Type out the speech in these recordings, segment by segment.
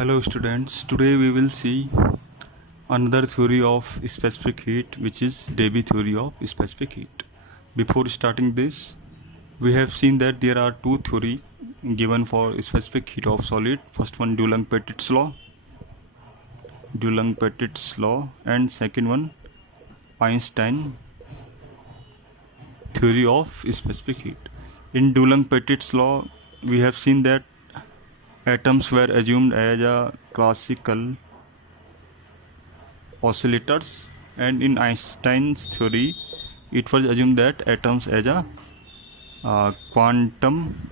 Hello students, today we will see another theory of specific heat, which is Debye theory of specific heat. Before starting this, we have seen that there are two theories given for specific heat of solid. First one Dulong-Petit's law, and second one Einstein theory of specific heat. In Dulong-Petit's law, we have seen that atoms were assumed as a classical oscillators, and in Einstein's theory it was assumed that atoms as a quantum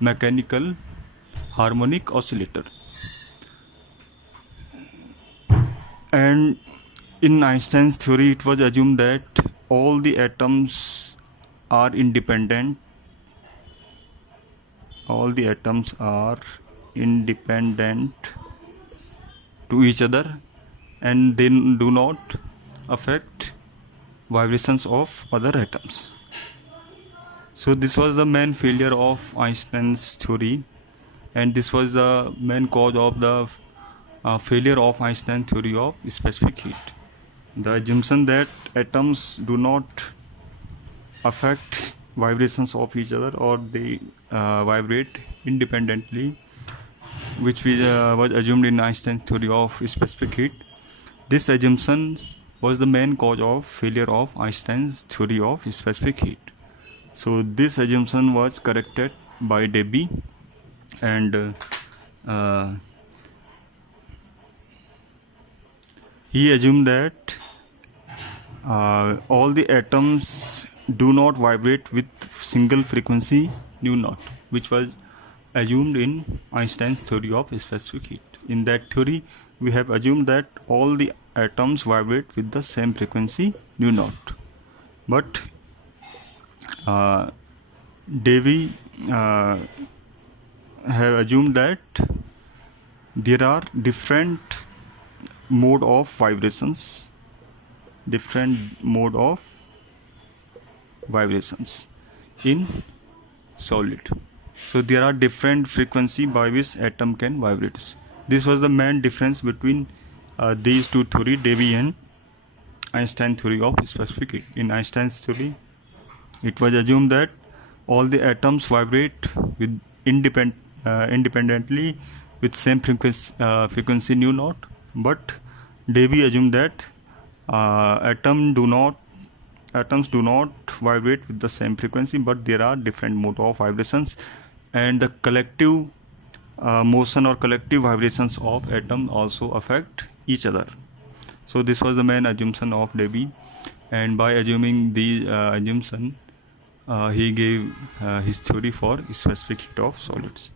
mechanical harmonic oscillator. And in Einstein's theory it was assumed that all the atoms are independent to each other, and they do not affect vibrations of other atoms. So this was the main failure of Einstein's theory, and this was the main cause of the failure of Einstein's theory of specific heat. The assumption that atoms do not affect vibrations of each other, or they vibrate independently, which was assumed in Einstein's theory of specific heat. This assumption was the main cause of failure of Einstein's theory of specific heat. So this assumption was corrected by Debye, and he assumed that all the atoms do not vibrate with single frequency nu naught, which was assumed in Einstein's theory of specific heat. In that theory, we have assumed that all the atoms vibrate with the same frequency nu naught. But Debye have assumed that there are different mode of vibrations in solid. So there are different frequency by which atom can vibrate. This was the main difference between these two theories, Debye and Einstein theory of specific heat. In Einstein's theory, it was assumed that all the atoms vibrate with independently with same frequency nu naught. But Debye assumed that atoms do not vibrate with the same frequency, but there are different mode of vibrations, and the collective motion or collective vibrations of atom also affect each other. So this was the main assumption of Debye, and by assuming the assumption, he gave his theory for specific heat of solids.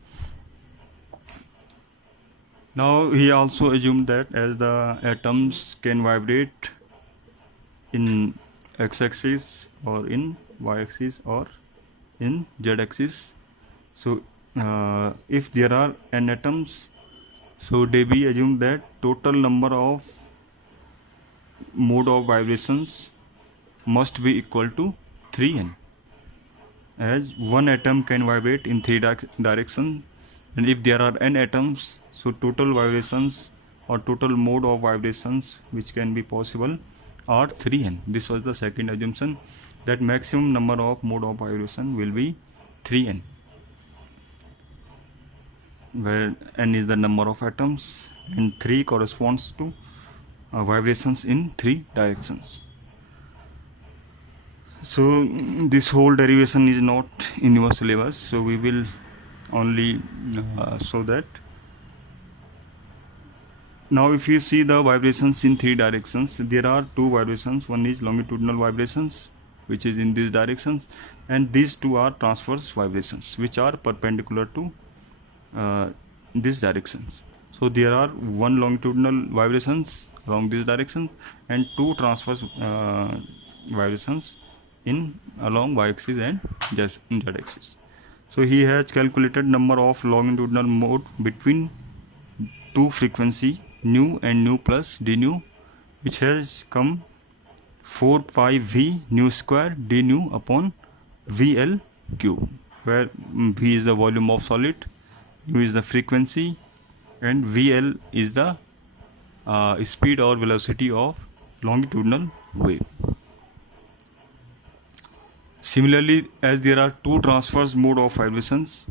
Now he also assumed that as the atoms can vibrate in x-axis or in y-axis or in z-axis, so if there are n atoms, so Debye assumed that total number of mode of vibrations must be equal to 3n, as one atom can vibrate in three directions, and if there are n atoms, so total vibrations or total mode of vibrations which can be possible are 3n. This was the second assumption, that maximum number of mode of vibration will be 3n, where n is the number of atoms and 3 corresponds to vibrations in 3 directions. So this whole derivation is not in your syllabus, so we will only show that. Now if you see the vibrations in 3 directions, there are 2 vibrations. One is longitudinal vibrations, which is in these directions, and these 2 are transverse vibrations, which are perpendicular to these directions. So there are 1 longitudinal vibrations along these directions and 2 transverse vibrations along y-axis and z-axis. So he has calculated number of longitudinal mode between 2 frequency nu and nu plus d nu, which has come 4 pi v nu square d nu upon VL cube, where V is the volume of solid, U is the frequency, and VL is the speed or velocity of longitudinal wave. Similarly, as there are two transverse mode of vibrations,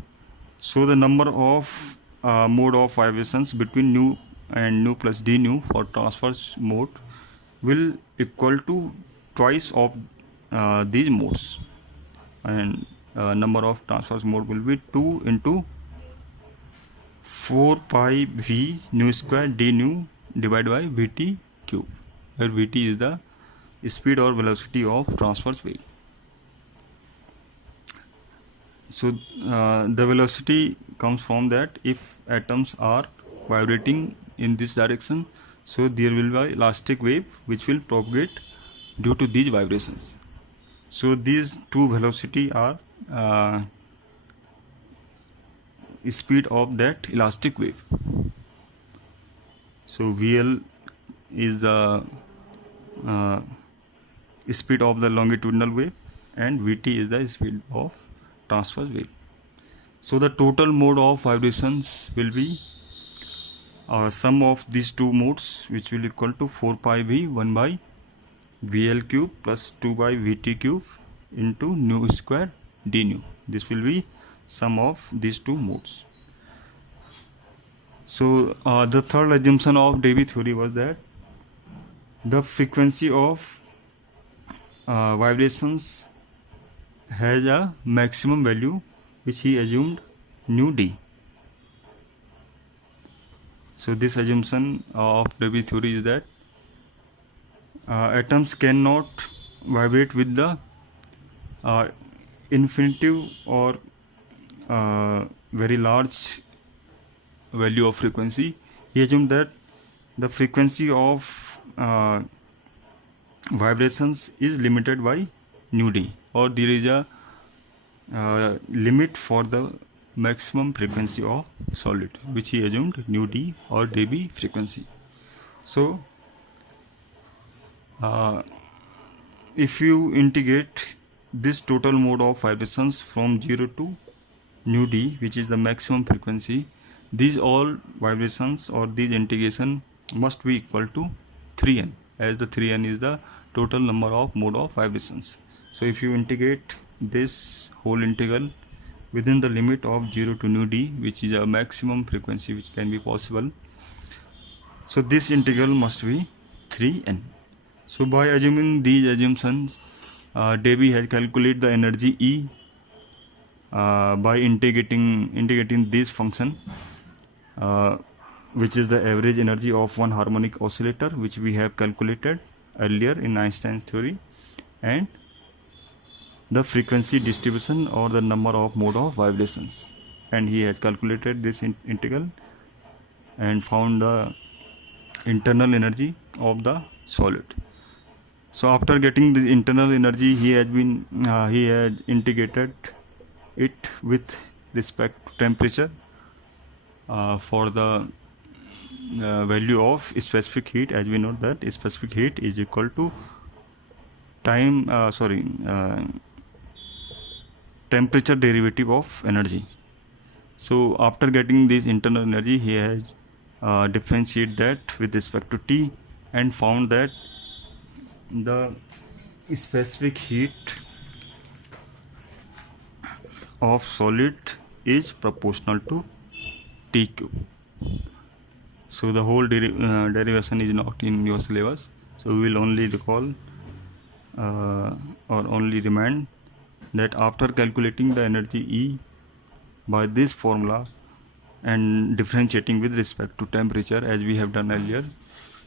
so the number of mode of vibrations between nu and nu plus d nu for transverse mode will equal to twice of these modes, and number of transverse mode will be 2 into 4 pi v nu square d nu divided by Vt cube, where Vt is the speed or velocity of transverse wave. So the velocity comes from that if atoms are vibrating in this direction, so there will be elastic wave which will propagate due to these vibrations. So these two velocity are speed of that elastic wave. So VL is the speed of the longitudinal wave and Vt is the speed of transverse wave. So the total mode of vibrations will be sum of these two modes, which will equal to 4 pi v 1 by VL cube plus 2 by Vt cube into nu square d nu. This will be sum of these two modes. So the third assumption of Davy theory was that the frequency of vibrations has a maximum value, which he assumed nu d. So this assumption of Davy theory is that atoms cannot vibrate with the infinitive or very large value of frequency. He assumed that the frequency of vibrations is limited by nu d, or there is a limit for the maximum frequency of solid, which he assumed nu d or dB frequency. So if you integrate this total mode of vibrations from 0 to nu d, which is the maximum frequency, these all vibrations or these integration must be equal to 3n, as the 3n is the total number of mode of vibrations. So if you integrate this whole integral within the limit of 0 to nu d, which is a maximum frequency which can be possible, so this integral must be 3n. So by assuming these assumptions, Davy has calculated the energy E by integrating this function, which is the average energy of one harmonic oscillator, which we have calculated earlier in Einstein's theory, and the frequency distribution or the number of mode of vibrations. And he has calculated this integral and found the internal energy of the solid. So after getting the internal energy, he has integrated it with respect to temperature for the value of specific heat, as we know that specific heat is equal to temperature derivative of energy. So after getting this internal energy, he has differentiated that with respect to T and found that the specific heat of solid is proportional to T cube. So the whole derivation is not in your syllabus, so we will only recall or only remind that after calculating the energy E by this formula and differentiating with respect to temperature, as we have done earlier,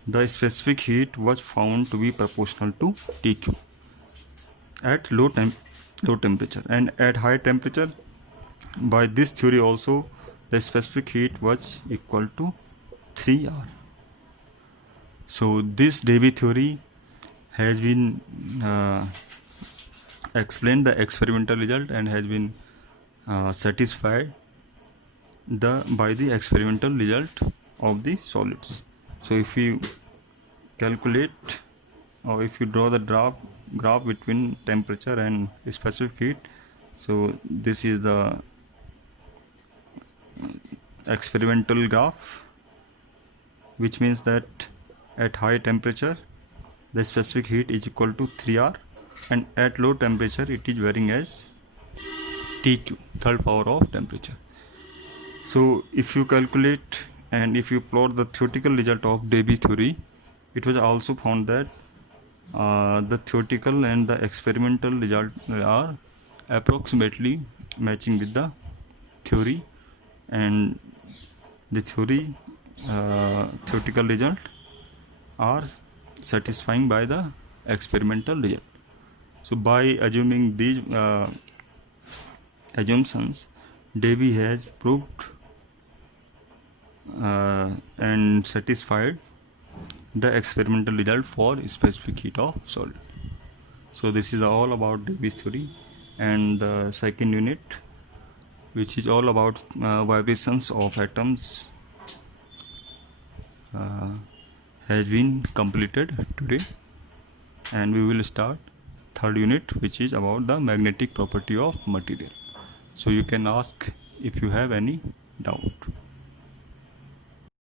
the specific heat was found to be proportional to T cube at low temperature, and at high temperature, by this theory also, the specific heat was equal to 3R. So this Davy theory has been explained the experimental result and has been satisfied by the experimental result of the solids. So if you calculate or if you draw the graph between temperature and specific heat, so this is the experimental graph which means that at high temperature the specific heat is equal to 3R, and at low temperature it is varying as TQ, third power of temperature. So if you calculate and if you plot the theoretical result of Debye theory, it was also found that the theoretical and the experimental result are approximately matching with the theory, and the theoretical result are satisfying by the experimental result. So by assuming these assumptions, Debye has proved and satisfied the experimental result for specific heat of solid. So this is all about Debye's theory, and the second unit, which is all about vibrations of atoms, has been completed today, and we will start third unit, which is about the magnetic property of material. So you can ask if you have any doubt.